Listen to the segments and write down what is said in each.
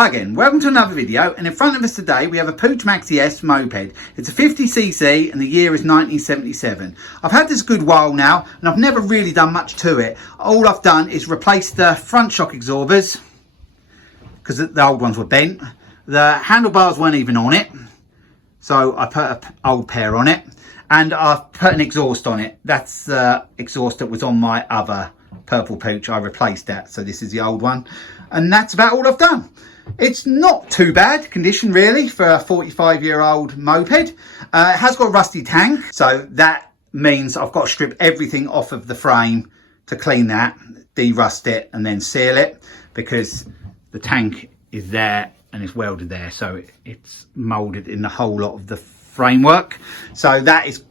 Hi again, welcome to another video, and in front of us today we have a Puch Maxi S moped. It's a 50cc and the year is 1977. I've had this a good while now and I've never really done much to it. All I've done is replace the front shock absorbers because the old ones were bent. The handlebars weren't even on it, so I put an old pair on it, and I've put an exhaust on it. That's the exhaust that was on my other purple Puch. I replaced that, so this is the old one, and that's about all I've done. It's not too bad condition really for a 45-year-old moped. It has got a rusty tank, so that means I've got to strip everything off of the frame to clean that, de-rust it and then seal it, because the tank is there and it's welded there, so it's moulded in the whole lot of the framework. So that is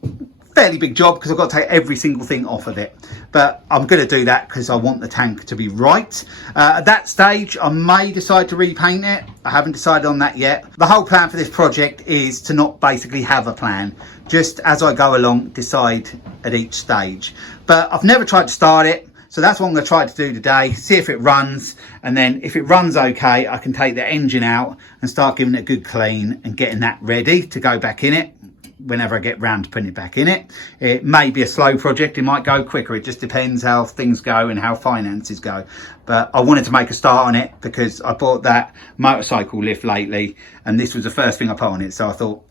fairly big job because I've got to take every single thing off of it, but I'm going to do that because I want the tank to be right. At that stage I may decide to repaint it. I haven't decided on that yet. The whole plan for this project is to not basically have a plan, just as I go along decide at each stage. But I've never tried to start it, so that's what I'm going to try to do today, see if it runs, and then if it runs okay I can take the engine out and start giving it a good clean and getting that ready to go back in it whenever I get round to putting it back in it. It may be a slow project, it might go quicker, it just depends how things go and how finances go. But I wanted to make a start on it because I bought that motorcycle lift lately and this was the first thing I put on it, so I thought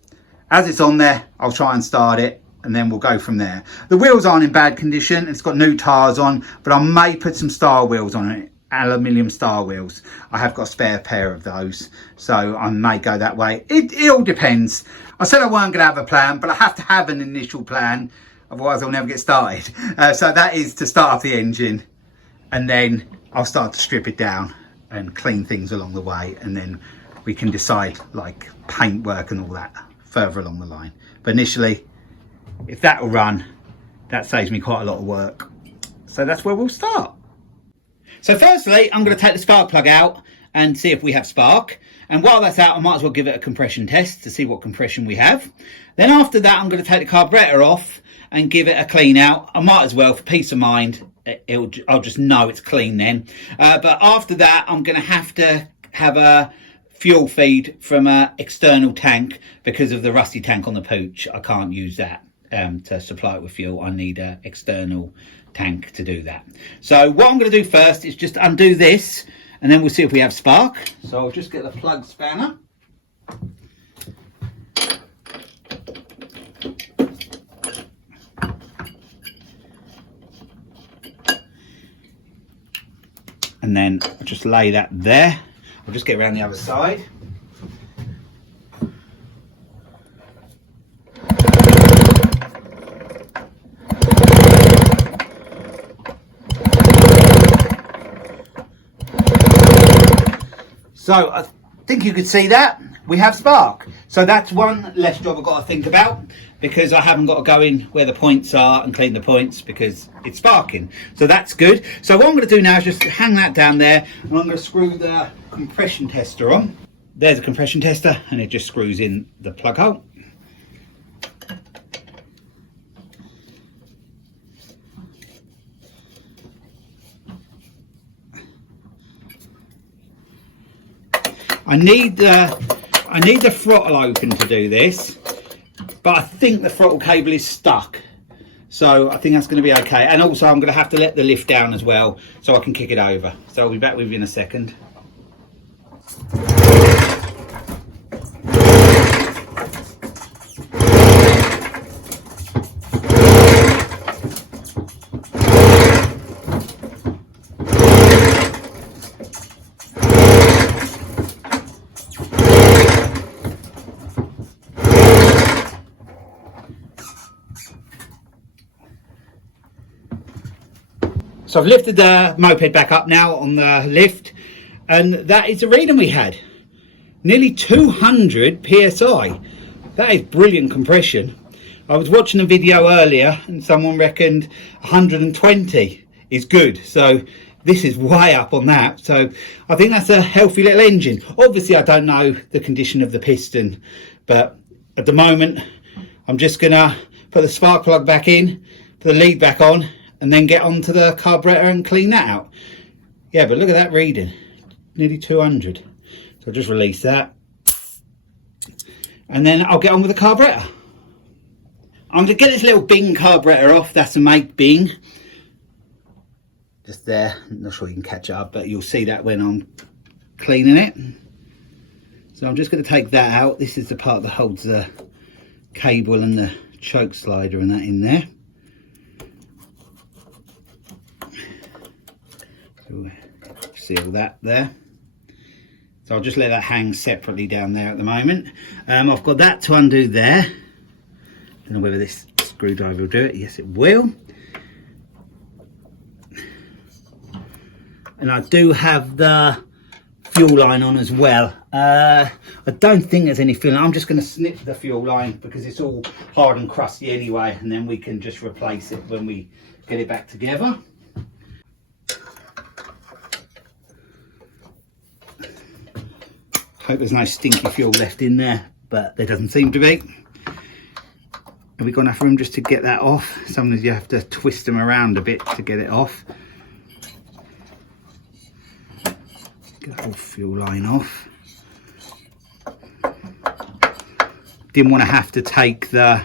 as it's on there I'll try and start it and then we'll go from there. The wheels aren't in bad condition, it's got new tyres on, but I may put some star wheels on it, aluminium star wheels. I have got a spare pair of those, so I may go that way. It all depends. I said I weren't going to have a plan, but I have to have an initial plan, otherwise I'll never get started. So that is to start off the engine, and then I'll start to strip it down and clean things along the way, and then we can decide like paint work and all that further along the line. But initially, if that will run, that saves me quite a lot of work. So that's where we'll start. So firstly, I'm going to take the spark plug out and see if we have spark. And while that's out, I might as well give it a compression test to see what compression we have. Then after that, I'm going to take the carburetor off and give it a clean out. I might as well, for peace of mind, I'll just know it's clean then. But after that, I'm going to have a fuel feed from an external tank because of the rusty tank on the Puch. I can't use that to supply it with fuel. I need an external tank to do that. So what I'm going to do first is just undo this and then we'll see if we have spark. So I'll just get the plug spanner. And then I'll just lay that there. I'll just get around the other side. So I think you could see that we have spark. So that's one less job I've got to think about, because I haven't got to go in where the points are and clean the points because it's sparking. So that's good. So what I'm going to do now is just hang that down there, and I'm going to screw the compression tester on. There's a compression tester and it just screws in the plug hole. I need the throttle open to do this, but I think the throttle cable is stuck, so I think that's going to be okay. And also I'm going to have to let the lift down as well so I can kick it over. So I'll be back with you in a second. So I've lifted the moped back up now on the lift, and that is the reading we had. Nearly 200 PSI. That is brilliant compression. I was watching a video earlier and someone reckoned 120 is good. So this is way up on that. So I think that's a healthy little engine. Obviously I don't know the condition of the piston, but at the moment I'm just gonna put the spark plug back in, put the lead back on, and then get onto the carburetor and clean that out. Yeah, but look at that reading, nearly 200. So So just release that. And then I'll get on with the carburettor. I'm going to get this little Bing carburettor off. That's a make Bing. Just there. I'm not sure you can catch it up, but you'll see that when I'm cleaning it. So I'm just going to take that out. This is the part that holds the cable and the choke slider and that in there. So seal that there. So I'll just let that hang separately down there at the moment. I've got that to undo there. I don't know whether this screwdriver will do it. Yes, it will. And I do have the fuel line on as well. I don't think there's any fuel. I'm just going to snip the fuel line because it's all hard and crusty anyway, and then we can just replace it when we get it back together. Hope there's no stinky fuel left in there, but there doesn't seem to be. Have we got enough room just to get that off? Sometimes you have to twist them around a bit to get it off. Get the whole fuel line off. Didn't want to have to take the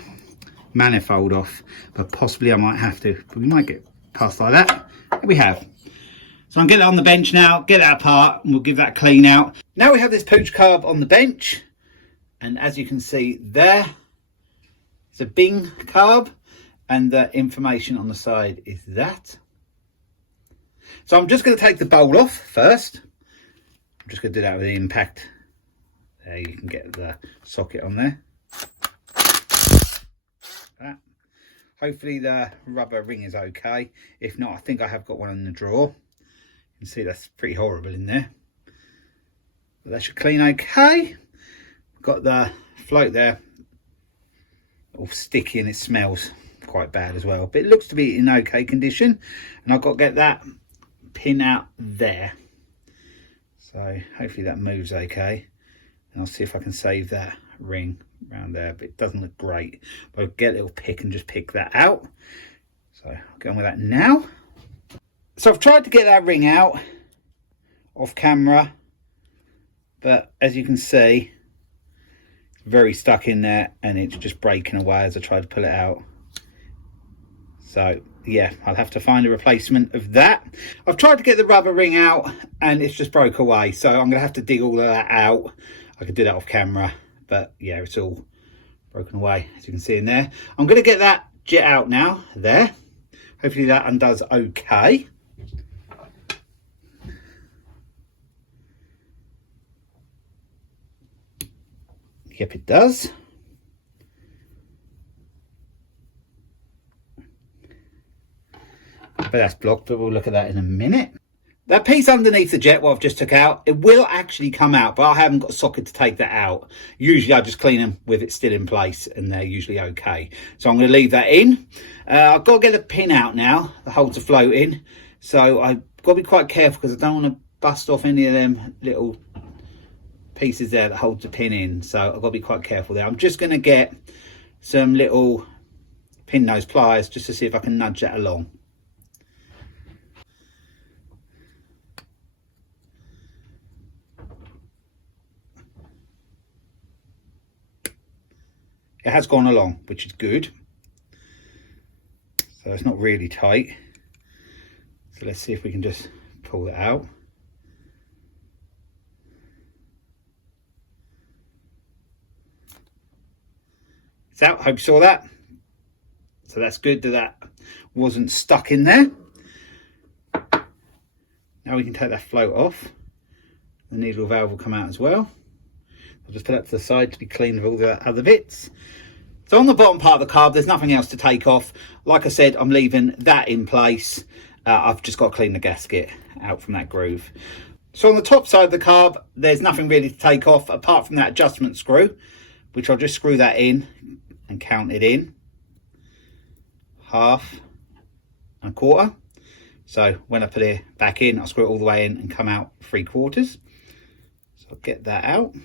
manifold off, but possibly I might have to. But we might get past like that. There we have. So I'm getting it on the bench now, get that apart, and we'll give that a clean out. Now we have this Puch carb on the bench, and as you can see there, it's a Bing carb, and the information on the side is that. So I'm just going to take the bowl off first. I'm just going to do that with the impact. There, you can get the socket on there. That. Hopefully the rubber ring is okay. If not, I think I have got one in the drawer. You can see that's pretty horrible in there. But that should clean okay. Got the float there. All sticky and it smells quite bad as well. But it looks to be in okay condition. And I've got to get that pin out there. So hopefully that moves okay. And I'll see if I can save that ring around there. But it doesn't look great. But I'll get a little pick and just pick that out. So I'll get on with that now. So I've tried to get that ring out off camera, but as you can see, it's very stuck in there and it's just breaking away as I try to pull it out. So yeah, I'll have to find a replacement of that. I've tried to get the rubber ring out and it's just broke away, so I'm gonna have to dig all of that out. I could do that off camera, but yeah, it's all broken away as you can see in there. I'm gonna get that jet out now there. Hopefully that undoes okay. Yep, it does. But that's blocked, but we'll look at that in a minute. That piece underneath the jet, what I've just took out, it will actually come out, but I haven't got a socket to take that out. Usually I just clean them with it still in place and they're usually okay. So I'm going to leave that in. I've got to get the pin out now that holds the float in. So I've got to be quite careful because I don't want to bust off any of them little pieces there that holds the pin in, so I've got to be quite careful there. I'm just going to get some little pin nose pliers just to see if I can nudge that along. It has gone along, which is good. So it's not really tight. So let's see if we can just pull that out. It's out. Hope you saw that. So that's good that that wasn't stuck in there. Now we can take that float off. The needle valve will come out as well. I'll just put that to the side to be clean of all the other bits. So on the bottom part of the carb, there's nothing else to take off. Like I said, I'm leaving that in place. I've just got to clean the gasket out from that groove. So on the top side of the carb, there's nothing really to take off apart from that adjustment screw, which I'll just screw that in and count it in. 1/2 and 1/4. So when I put it back in, I'll screw it all the way in and come out 3/4. So I'll get that out.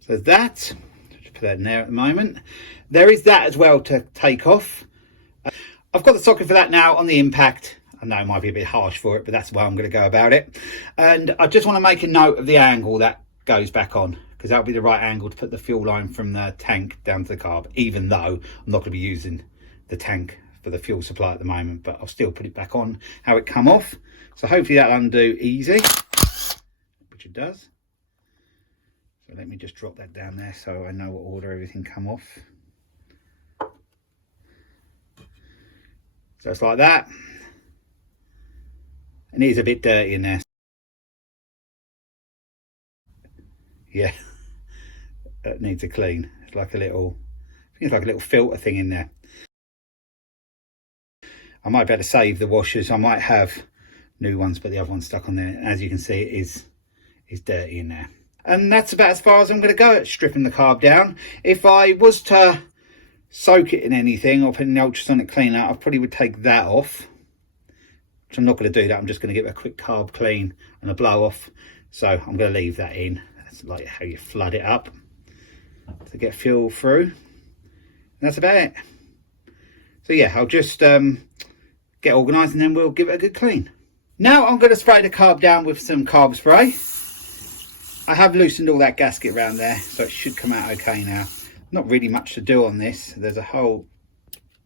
So that, Just put that in there at the moment. There is that as well to take off. I've got the socket for that now on the impact. I know it might be a bit harsh for it, but that's the way I'm going to go about it. And I just want to make a note of the angle that goes back on, because that'll be the right angle to put the fuel line from the tank down to the carb, even though I'm not going to be using the tank for the fuel supply at the moment, but I'll still put it back on how it come off. So hopefully that'll undo easy, which it does. So let me just drop that down there so I know what order everything come off. So it's like that. And it is a bit dirty in there. Yeah, that needs a clean. It's like a little, I think it's like a little filter thing in there. I might be able to save the washers. I might have new ones, but the other one's stuck on there. As you can see, it is dirty in there. And that's about as far as I'm going to go at stripping the carb down. If I was to soak it in anything or put an ultrasonic cleaner, I probably would take that off. Which I'm not going to do that. I'm just going to give it a quick carb clean and a blow off. So I'm going to leave that in. That's like how you flood it up to get fuel through. And that's about it. So yeah, I'll just get organised and then we'll give it a good clean. Now I'm going to spray the carb down with some carb spray. I have loosened all that gasket around there, so it should come out okay now. Not really much to do on this. There's a hole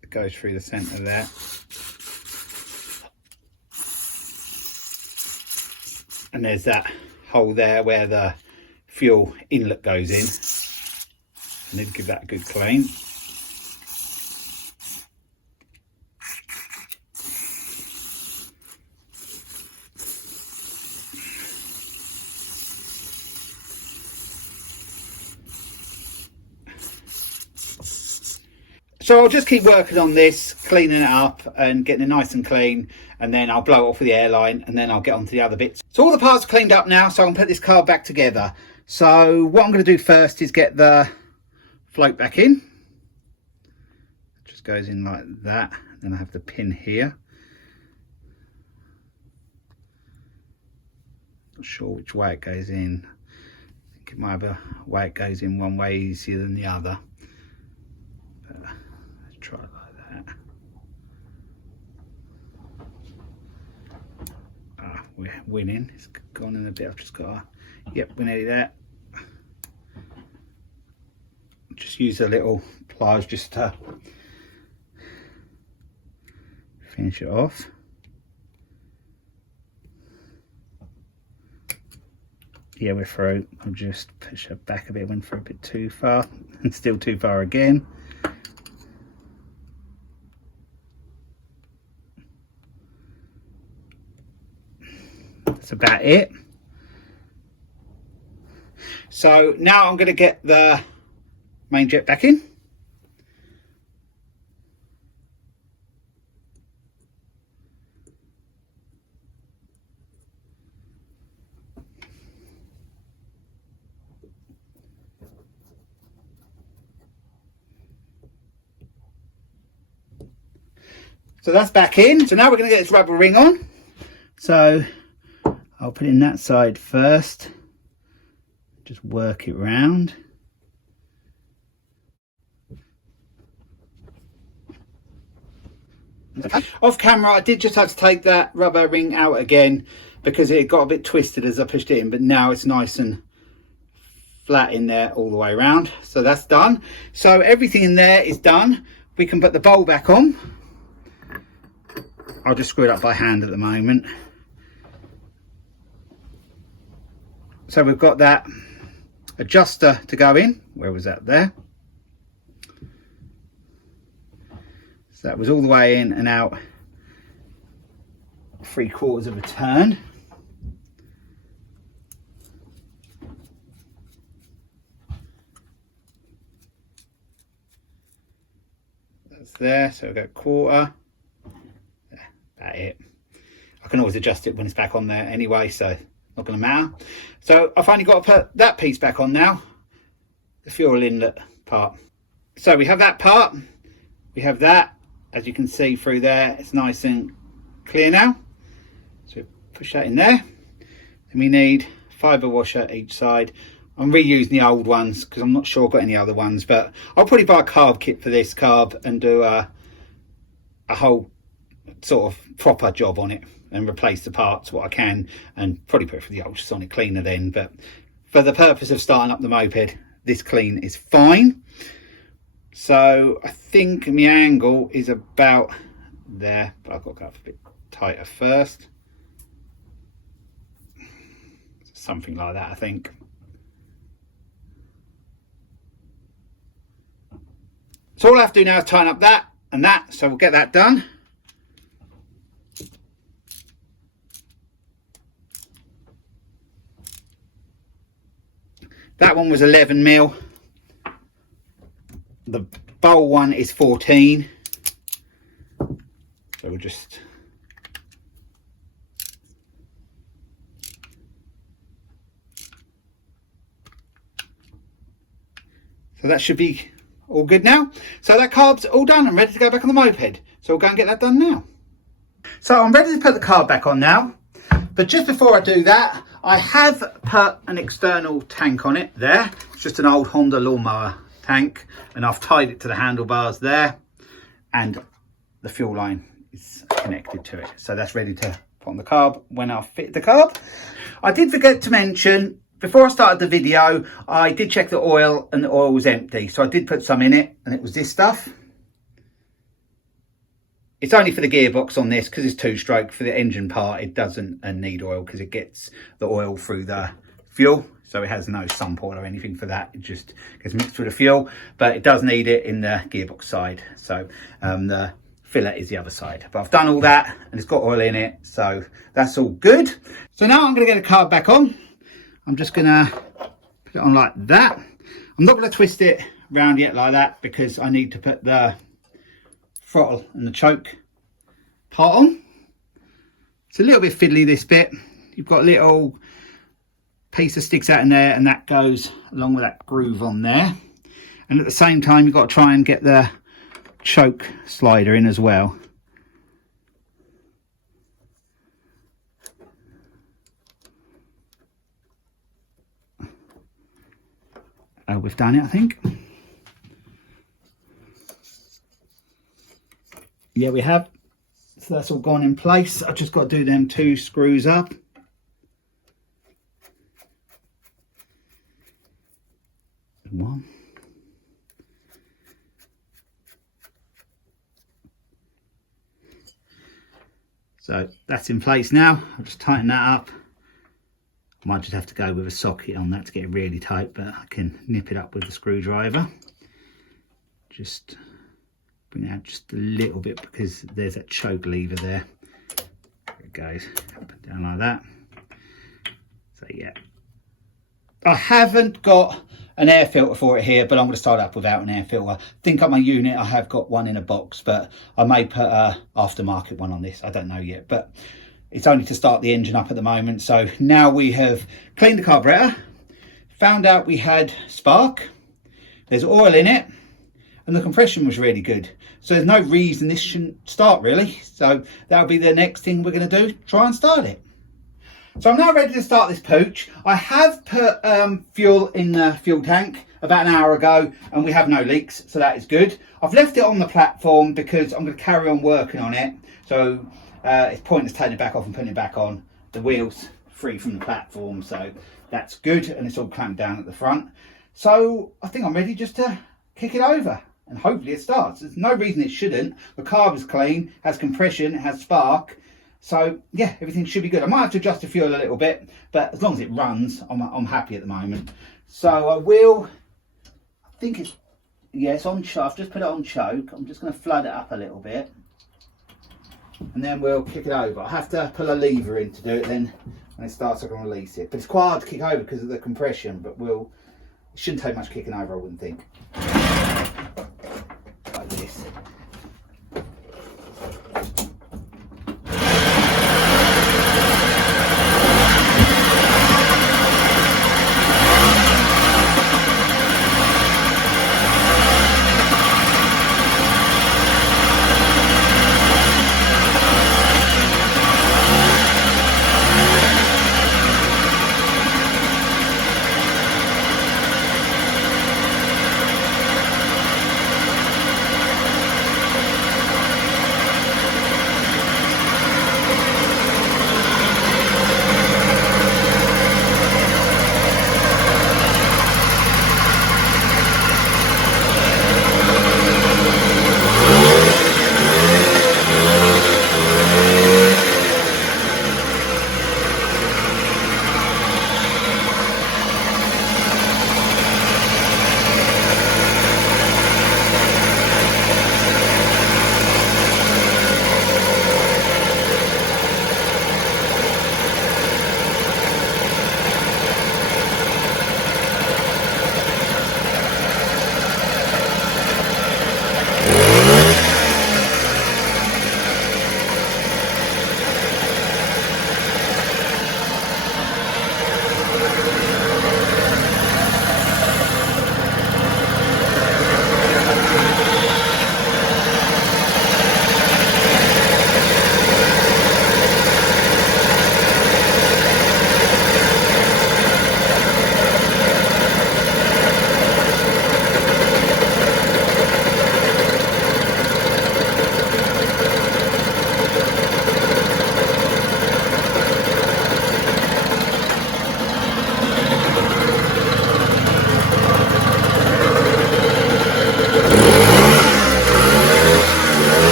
that goes through the centre there. And there's that hole there where the fuel inlet goes in. I need to give that a good clean. So I'll just keep working on this, cleaning it up and getting it nice and clean, and then I'll blow it off with the airline and then I'll get on to the other bits. So all the parts are cleaned up now, so I can put this car back together. So what I'm going to do first is get the float back in. It just goes in like that. Then I have the pin here. Not sure which way it goes in. I think it might be a way it goes in one way easier than the other. Try it like that. We're winning. It's gone in a bit. I've just got yep, we're nearly there. Just use a little pliers just to finish it off. Yeah, we're through. I'll just push it back a bit. Went for a bit too far and still too far again. That's about it. So now I'm going to get the main jet back in. So that's back in. So now we're going to get this rubber ring on. So I'll put it in that side first, just work it round. Off camera I did just have to take that rubber ring out again because it got a bit twisted as I pushed it in, but now it's nice and flat in there all the way around. So that's done. So everything in there is done. We can put the bowl back on. I'll just screw it up by hand at the moment. So we've got that adjuster to go in. Where was that? There. So that was all the way in and out 3/4 of a turn. That's there. So we've got 1/4. There, about it. I can always adjust it when it's back on there anyway, so not going to matter. So I've finally got to put that piece back on now, the fuel inlet part. So we have that part, we have that, as you can see through there, it's nice and clear now. So push that in there. Then we need fibre washer each side, I'm reusing the old ones because I'm not sure I've got any other ones, but I'll probably buy a carb kit for this carb and do a whole sort of proper job on it and replace the parts what I can, and probably put it for the ultrasonic cleaner then. But for the purpose of starting up the moped, this clean is fine. So I think my angle is about there, but I've got to go up a bit tighter first. Something like that, I think. So all I have to do now is tighten up that and that, so we'll get that done. That one was 11mm. The bowl one is 14. So we'll just... So that should be all good now. So that carb's all done. I'm ready to go back on the moped. So we'll go and get that done now. So I'm ready to put the carb back on now. But just before I do that, I have put an external tank on it there. It's just an old Honda lawnmower tank. And I've tied it to the handlebars there. And the fuel line is connected to it. So that's ready to put on the carb when I fit the carb. I did forget to mention, before I started the video, I did check the oil and the oil was empty. So I did put some in it and it was this stuff. It's only for the gearbox on this because it's 2-stroke. For the engine part, it doesn't need oil because it gets the oil through the fuel. So it has no sump oil or anything for that. It just gets mixed with the fuel, but it does need it in the gearbox side. So the fillet is the other side. But I've done all that and it's got oil in it. So that's all good. So now I'm going to get the carb back on. I'm just going to put it on like that. I'm not going to twist it round yet like that because I need to put the throttle and the choke part on. It's a little bit fiddly, this bit. You've got a little piece that sticks out in there and that goes along with that groove on there. And at the same time, you've got to try and get the choke slider in as well. We've done it, I think. Yeah, we have. So that's all gone in place. I've just got to do them 2 screws up. One. So that's in place now. I'll just tighten that up. Might just have to go with a socket on that to get it really tight, but I can nip it up with the screwdriver. Just bring it out just a little bit because there's that choke lever there. There it goes, up and down like that. So yeah, I haven't got an air filter for it here, but I'm going to start up without an air filter. I think on my unit I have got one in a box, but I may put a aftermarket one on this. I don't know yet, but it's only to start the engine up at the moment. So now we have cleaned the carburetor, found out we had spark, there's oil in it, and the compression was really good. So there's no reason this shouldn't start really. So that'll be the next thing we're going to do, try and start it. So I'm now ready to start this Puch. I have put fuel in the fuel tank about an hour ago and we have no leaks, so that is good. I've left it on the platform because I'm going to carry on working on it. So it's pointless taking it back off and putting it back on. The wheel's free from the platform, so that's good, and it's all clamped down at the front. So I think I'm ready just to kick it over and hopefully it starts. There's no reason it shouldn't. The carb is clean, has compression, it has spark. So yeah, everything should be good. I might have to adjust the fuel a little bit, but as long as it runs, I'm happy at the moment. So I will, I think it's, yeah, it's on choke. I've just put it on choke. I'm just going to flood it up a little bit. And then we'll kick it over. I have to pull a lever in to do it, then when it starts I can release it. But it's quite hard to kick over because of the compression, but it shouldn't take much kicking over, I wouldn't think. Like this.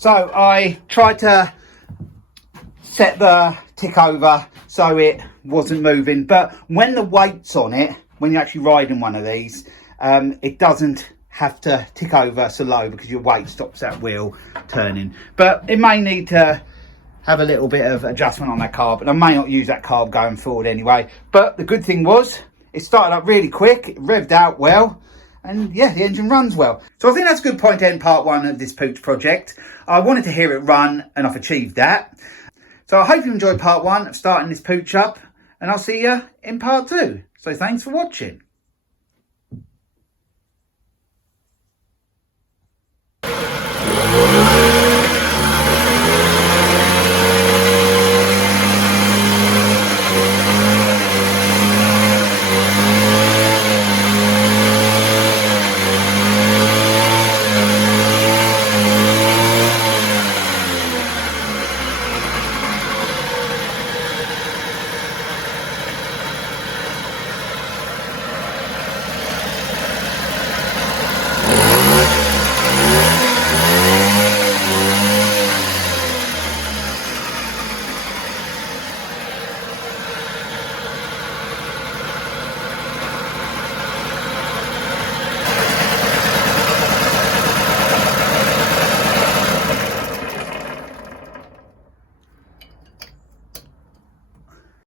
So I tried to set the tick over so it wasn't moving, but when the weight's on it, when you're actually riding one of these, it doesn't have to tick over so low because your weight stops that wheel turning. But it may need to have a little bit of adjustment on that carb, and I may not use that carb going forward anyway. But the good thing was it started up really quick, it revved out well, and yeah, the engine runs well. So I think that's a good point to end part one of this Puch project. I wanted to hear it run, and I've achieved that. So I hope you enjoyed part one of starting this Puch up, and I'll see you in part two. So thanks for watching.